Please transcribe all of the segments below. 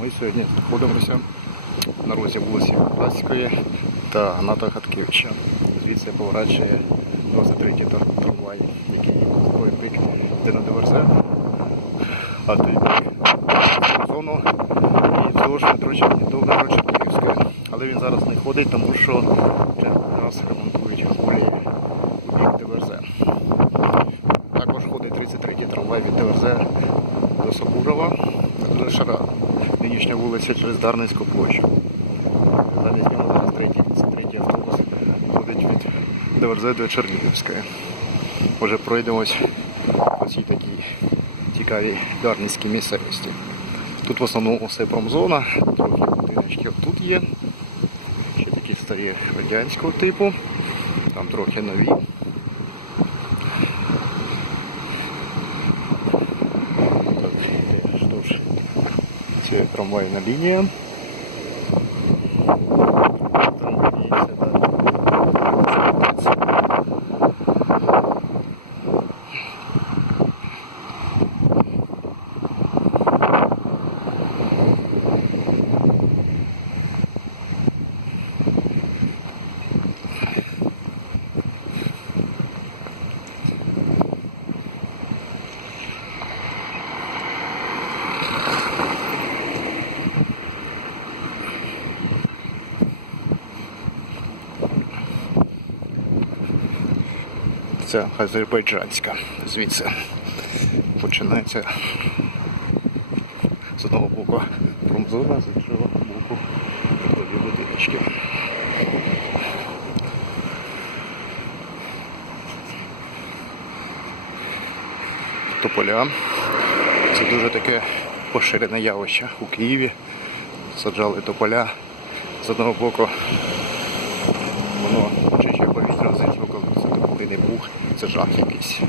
Ми сьогодні знаходимося на розі вулиці Праської та Гната Хаткевича. Звідси поворачує 23-й трамвай, який той бік йде на ДВРЗ, а той бік в зону і вздовж до метро Але він зараз не ходить, тому що раз ремонтують колії у бік ДВРЗ. Також ходить 33-й трамвай від ДВРЗ до Сабурова, до Шара. Нинішня вулиця через Дарницьку площу. Замість нього зараз третій, 33-й автобус ходить від ДВРЗ до Чернігівської. Може пройдемось по цій такій цікавій дарницькій місцевості. Тут в основному все промзона, трохи будиночків тут є. Ще такі старі радянського типу, там трохи нові. Так, іде, що ж, це трамвайна лінія. Там видніється, да. Це азербайджанська. Звідси починається з одного боку промзона, з іншого боку житлові будиночки. Тополя. Це дуже таке поширене явище у Києві. Саджали тополя з одного боку воно очищує повітря з іншого, коли це тополиний бух, це жах якийсь.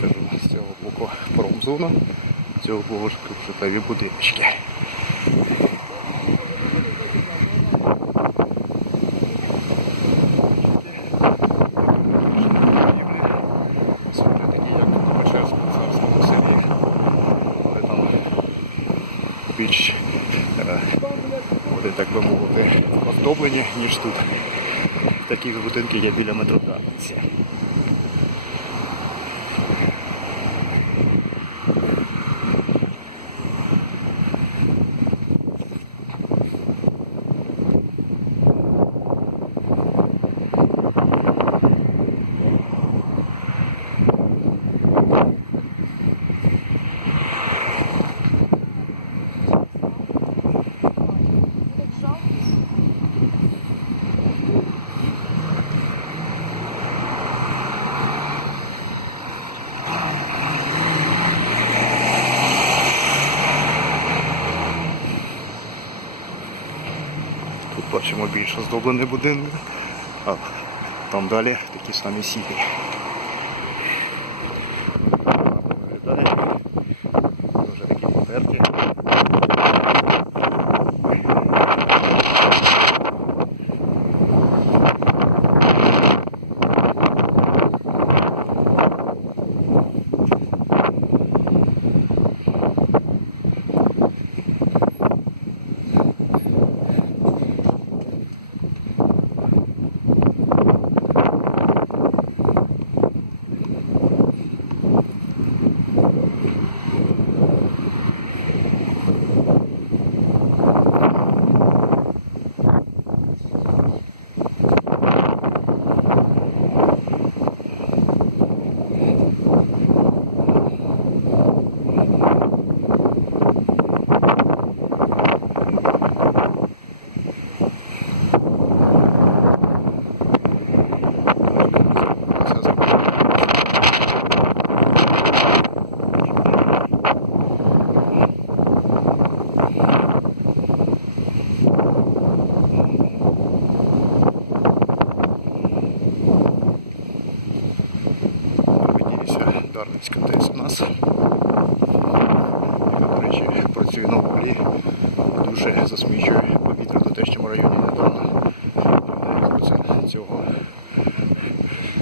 Кажу, з цього боку промзона, з цього боку житлові будиночки. Саме такі, як на Печерському царському селі, але там більш е, так би мовити, оздоблені, ніж тут. Такі будинки є біля метро Дарниці. Тут бачимо більш оздоблений будинок, а там далі такі самі сім'ї. Дарницька ТЕС у нас. Яка, до речі, працює на вуглі. Дуже засмічує повітря до Тещому районі недавно. Люди цього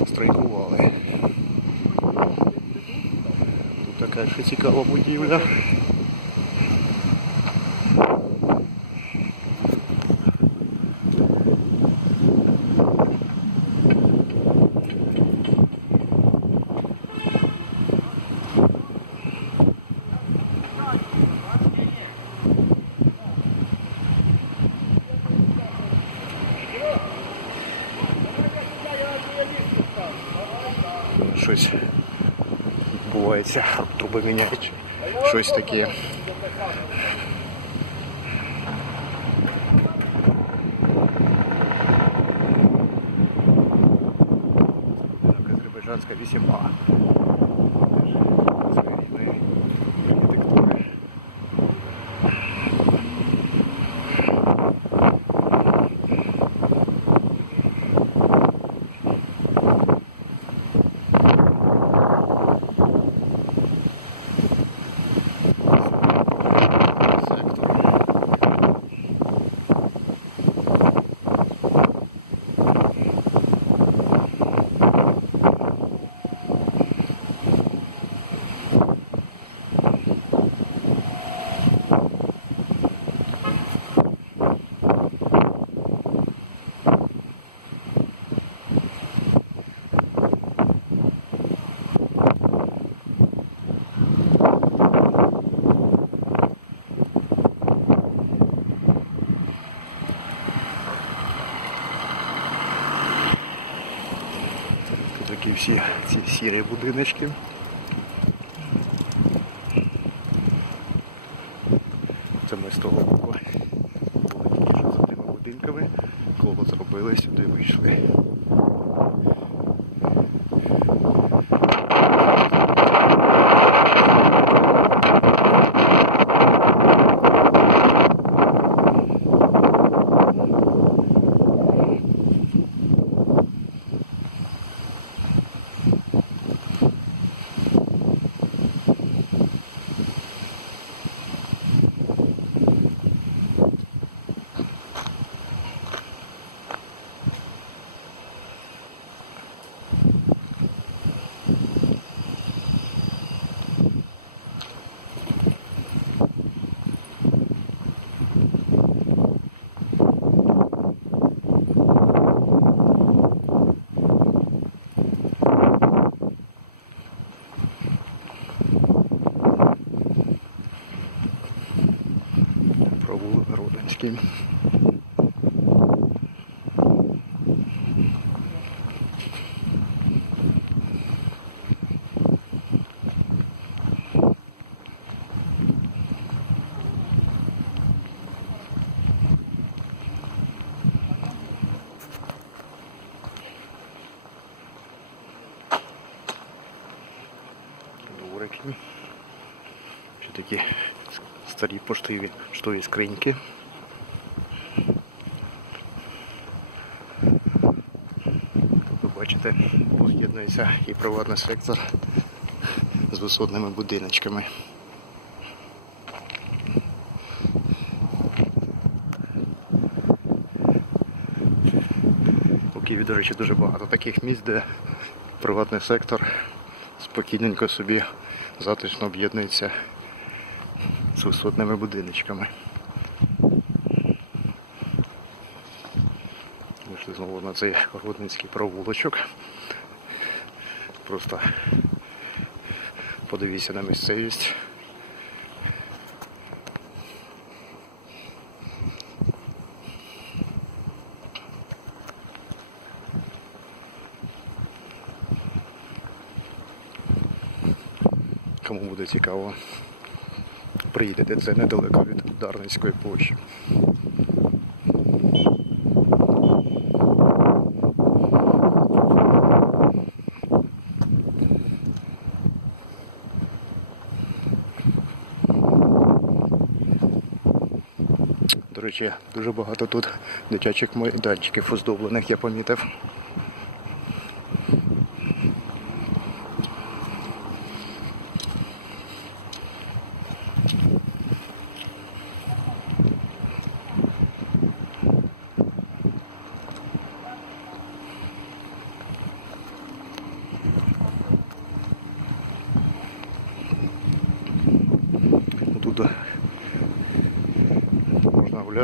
страйкували. Тут така ще цікава будівля. Щось відбувається, труби міняють, щось таке. Так, Азербайджанська 8А. Своєрідної архітектури. Сектор. Тут такі всі ці сірі будиночки. Це ми з того боку були тільки за тими будинками. Коло зробили, сюди вийшли. Такі старі поштові поштові скриньки. Ви бачите, з'єднується і приватний сектор з висотними будиночками. У Києві, до речі, дуже багато таких місць, де приватний сектор спокійненько собі затишно об'єднується з висотними будиночками. Вийшли знову на цей городницький провулочок. Просто подивіться на місцевість. Кому буде цікаво, приїдете, це недалеко від Дарницької площі. До речі, дуже багато тут дитячих майданчиків оздоблених, я помітив.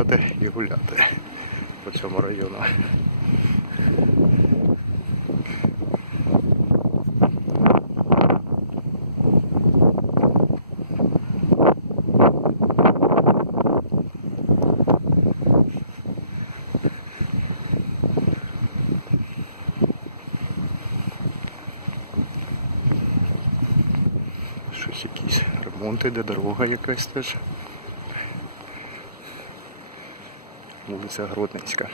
гуляти і гуляти цьому району. Щось якісь ремонти, де дорога якась теж. Вулиця Гродненська.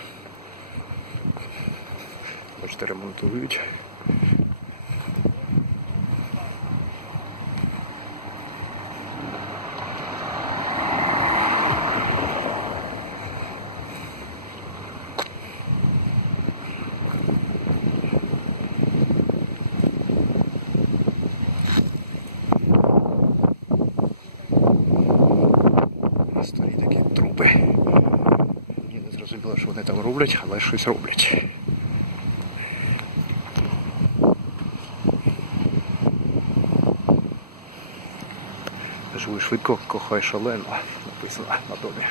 Бачите, ремонтують. Старі такі труби. Мені не зрозуміло, що вони там роблять, але щось роблять. Живи швидко, кохай шалено, написано на домі.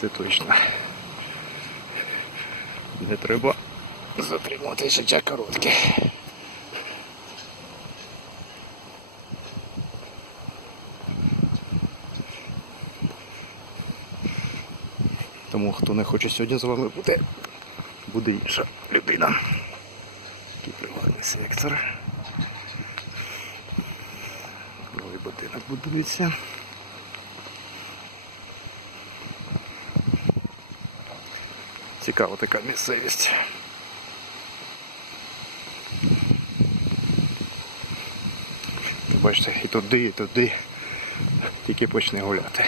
Це точно. Не треба затримувати життя коротке. Тому хто не хоче сьогодні з вами бути, буде інша людина. Такий приватний сектор. Новий будинок будується. Цікава така місцевість. Бачите, і туди, і туди. Тільки почне гуляти.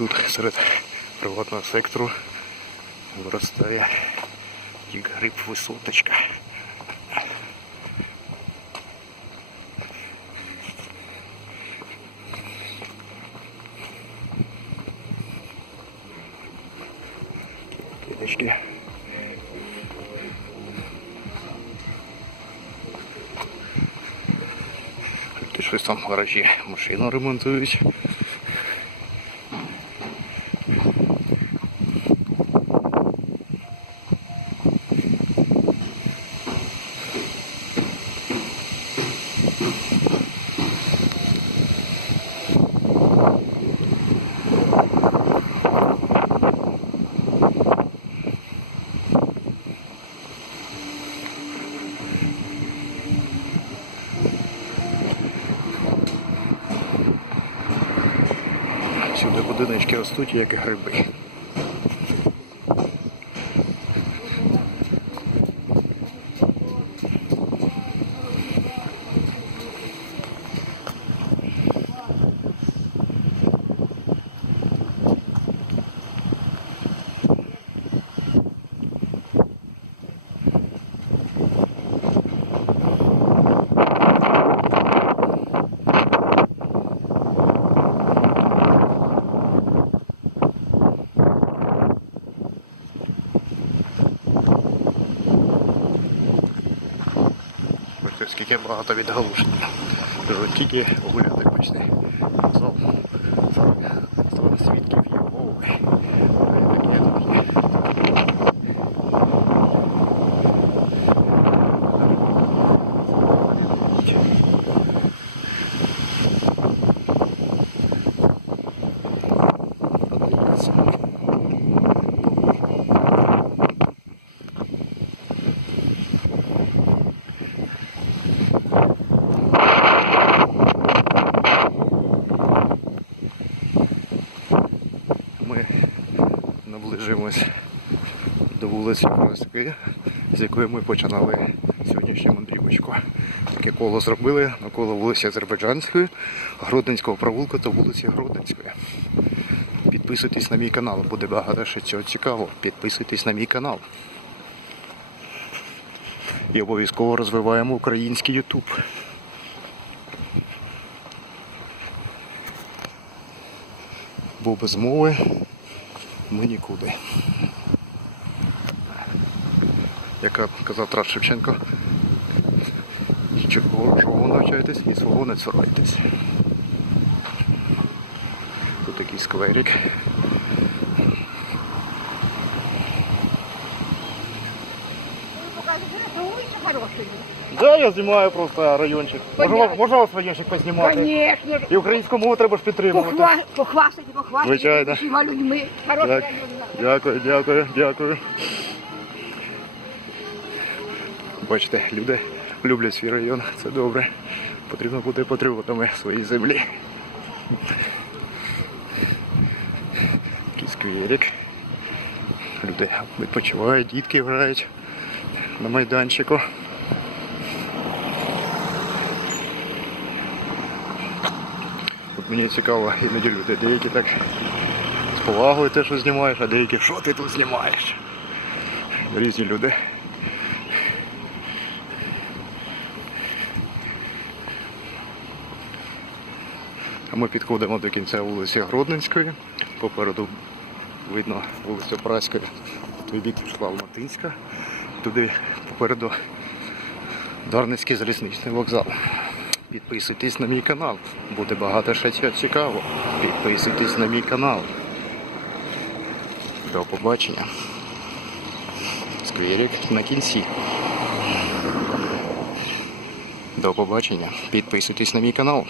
Тут серед приватного сектору виростає як гриб висоточка. Кіночки. Ти щось там в гаражі машину ремонтують. Будиночки ростуть, як гриби. Скільки багато відгалушень. Тільки гуляти почне. Зал стали свідків Єгови. Таке тут є. Подивіться. Вулиці Франської, з якої ми починали сьогоднішню мандрівочку. Таке коло зробили навколо вулиці Азербайджанської, Гродненського провулку та вулиці Гродненської. Підписуйтесь на мій канал, буде багато ще цього цікавого. Підписуйтесь на мій канал. І обов'язково розвиваємо український YouTube. Бо без мови ми нікуди. Як казав Тарас Шевченко, чого, чого навчаєтесь і свого не цурайтесь. Тут такий скверик. Да, я знімаю просто райончик. Можна, Понятно. вас райончик познімати? Конечно. І українську мову треба ж підтримувати. Похва... Похвастати, похвастати. Звичайно. Всіма людьми. Хороший Так. Дякую, дякую, дякую. Бачите, люди люблять свій район, це добре. Потрібно бути патріотами своєї землі. Такий скверик. Люди відпочивають, дітки грають на майданчику. Мені цікаво, іноді люди деякі так з повагою те, що знімаєш, а деякі, що ти тут знімаєш? Різні люди. А ми підходимо до кінця вулиці Гродненської. Попереду видно вулиця Праської. Той бік пішла Алматинська. Туди попереду Дарницький залізничний вокзал. Підписуйтесь на мій канал. Буде багато ще цікаво. Підписуйтесь на мій канал. До побачення. Скверик на кінці. До побачення. Підписуйтесь на мій канал.